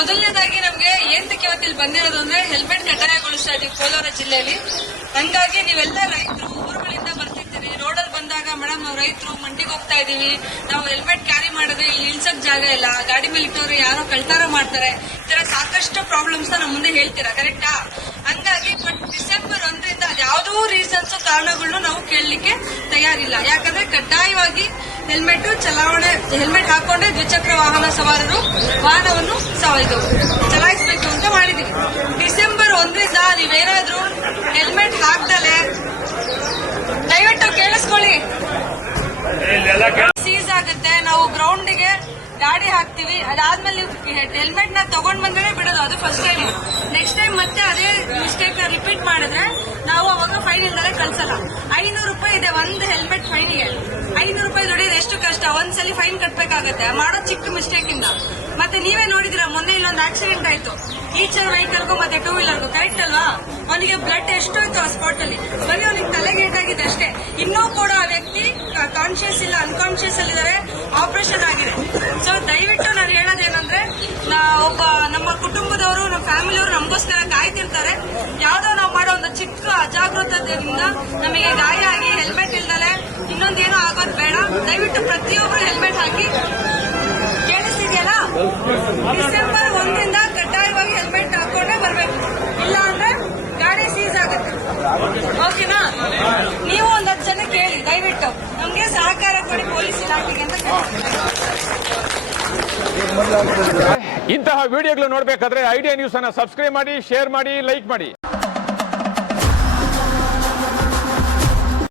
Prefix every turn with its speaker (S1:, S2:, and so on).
S1: ಮೊದಲನೇದಾಗಿ ನಮಗೆ ಏಂತಕ್ಕೆ ಇವತ್ತು ಇಲ್ಲಿ ಬಂದಿರೋದು ಅಂದ್ರೆ ಹೆಲ್ಮೆಟ್ ಕಡ್ಡಾಯಗೊಳಿಸ್ತಾ ಇದೀವಿ ಕೋಲಾರ ಜಿಲ್ಲೆಯಲ್ಲಿ. ಹಂಗಾಗಿ ನೀವೆಲ್ಲ ರೈತರು, ಊರುಗಳಿಂದ ಬರ್ತಿರ್ತೀರಿ ರೋಡಲ್ಲಿ ಬಂದಾಗ ಮೇಡಮ್ ನಾವು ರೈತರು ಮಂಡಿಗೆ ಹೋಗ್ತಾ ಇದೀವಿ ನಾವು ಹೆಲ್ಮೆಟ್ ಕ್ಯಾರಿ ಮಾಡಿದ್ರೆ ಇಲ್ಲಿ ಇಳ್ಸಕ್ ಜಾಗ ಇಲ್ಲ, ಗಾಡಿ ಮೇಲೆ ಇಟ್ಟವ್ರು ಯಾರೋ ಕಳ್ತಾರ ಮಾಡ್ತಾರೆ, ಈ ತರ ಸಾಕಷ್ಟು ಪ್ರಾಬ್ಲಮ್ಸ್ ನಮ್ಮ ಮುಂದೆ ಹೇಳ್ತೀರಾ ಕರೆಕ್ಟಾ ಹಂಗಾಗಿ ಬಟ್ ಡಿಸೆಂಬರ್ ಒಂದರಿಂದ ಯಾವ್ದೋ ರೀಸನ್ಸ್ ಕಾರಣಗಳನ್ನು ನಾವು ಕೇಳಲಿಕ್ಕೆ ತಯಾರಿಲ್ಲ. ಯಾಕಂದ್ರೆ ಕಡ್ಡಾಯವಾಗಿ ಹೆಲ್ಮೆಟ್, ಚಲಾವಣೆ, ಹೆಲ್ಮೆಟ್ ಹಾಕೊಂಡೆ ದ್ವಿಚಕ್ರ ವಾಹನ ಸವಾರರು ವಾಹನವನ್ನು ಸವಾಯಿತು ಚಲಾಯಿಸಬೇಕು ಅಂತ ಮಾಡಿದೀವಿ. ಡಿಸೆಂಬರ್ ಒಂದರಿಂದ ನೀವೇನಾದ್ರೂ ಹೆಲ್ಮೆಟ್ ಹಾಕ್ದಲೆ ದಯವಿಟ್ಟು ಕೇಳಿಸ್ಕೊಳ್ಳಿ. ಸೀಸ್ ಆಗುತ್ತೆ, ನಾವು ಗ್ರೌಂಡಿಗೆ ಗಾಡಿ ಹಾಕ್ತಿವಿ, ಅದಾದ್ಮೇಲೆ ನೀವು ಹೆಲ್ಮೆಟ್ನ ತಗೊಂಡ್ ಬಂದ್ರೆ ಬಿಡೋದು, ಅದು ಫಸ್ಟ್ ಟೈಮ್ ನೆಕ್ಸ್ಟ್ ಟೈಮ್ ಮತ್ತೆ ಅದೇ ಮಿಸ್ಟೇಕ್ ರಿಪೀಟ್ ಮಾಡಿದ್ರೆ ನಾವು ಅವಾಗ ಫೈನ್ ಇಲ್ದಲೇ ಕಳ್ಸಲ್ಲ. ಐನೂರು ರೂಪಾಯಿ ಇದೆ, ಒಂದು ಹೆಲ್ಮೆಟ್ ಫೈನ್ಗೆ ಐನೂರು ರೂಪಾಯಿ ಒಂದ್ಸಲಿ ಫೈನ್ ಕಟ್ಟಬೇಕಾಗತ್ತೆ ಮಾಡೋ ಚಿಕ್ಕ ಮಿಸ್ಟೇಕ್ ಇಂದ. ಮತ್ತೆ ನೀವೇ ನೋಡಿದಿರ ಮೊನ್ನೆ ಇಲ್ಲೊಂದು ಆಕ್ಸಿಡೆಂಟ್ ಆಯ್ತು. ಈಚರ್ ವೆಹಿಕಲ್ಗೂ ಮತ್ತೆ ಟೂ ವೀಲರ್ಗೂ ಕರೆಕ್ಟ್ ಅಲ್ವಾ? ಅವನಿಗೆ ಬ್ಲಡ್ ಎಷ್ಟು ಇತ್ತು ಆ ಸ್ಪಾಟ್ ಅಲ್ಲಿ. ಬರೀ ಅವನಿಗೆ ತಲೆಗೆ ಏಟಾಗಿದೆ ಅಷ್ಟೇ. ಇನ್ನೂ ಕೂಡ ಆ ವ್ಯಕ್ತಿ ಕಾನ್ಶಿಯಸ್ ಇಲ್ಲ ಅನ್ಕಾನ್ಶಿಯಸ್ ಅಲ್ಲಿದ್ದಾರೆ ಆಪರೇಷನ್ ಆಗಿದೆ. ಸೊ ದಯವಿಟ್ಟು ನಾನು ಹೇಳೋದೇನಂದ್ರೆ ಒಬ್ಬ ನಮ್ಮ ಕುಟುಂಬದವರು, ನಮ್ಮ ಫ್ಯಾಮಿಲಿಯವರು ನಮಗೋಸ್ಕರ ಕಾಯ್ತಿರ್ತಾರೆ. ಯಾವ್ದೋ ನಾವು ಮಾಡೋ ಒಂದು ಚಿಕ್ಕ ಅಜಾಗೃತದಿಂದ ದಯವಿಟ್ಟು ಪ್ರತಿಯೊಬ್ಬರು ಹೆಲ್ಮೆಟ್ ಹಾಕಿ ಕೇಳಿಸ್ತಿದೆಯಲ್ಲ? ಡಿಸೆಂಬರ್ ಒಂದರಿಂದ ಕಡ್ಡಾಯವಾಗಿ ಹೆಲ್ಮೆಟ್ ಹಾಕೊಂಡೇ ಬರಬೇಕು. ಇಲ್ಲ ಅಂದ್ರೆ ಗಾಡಿ ಸೀಸ್ ಆಗುತ್ತೆ. ಓಕೆನಾ? ನೀವು ಒಂದ್ ಹತ್ತು ಜನ ಕೇಳಿ, ದಯವಿಟ್ಟು. ನಮ್ಗೆ ಸಹಕಾರ ಕೊಡಿ ಪೊಲೀಸ್ ಇಲಾಖೆಗೆ ಅಂತ
S2: ಇಂತಹ ವಿಡಿಯೋಗಳು ನೋಡಬೇಕಾದ್ರೆ ಐಡಿಯಾ ನ್ಯೂಸ್ ಅನ್ನ ಸಬ್ಸ್ಕ್ರೈಬ್ ಮಾಡಿ, ಶೇರ್ ಮಾಡಿ, ಲೈಕ್ ಮಾಡಿ.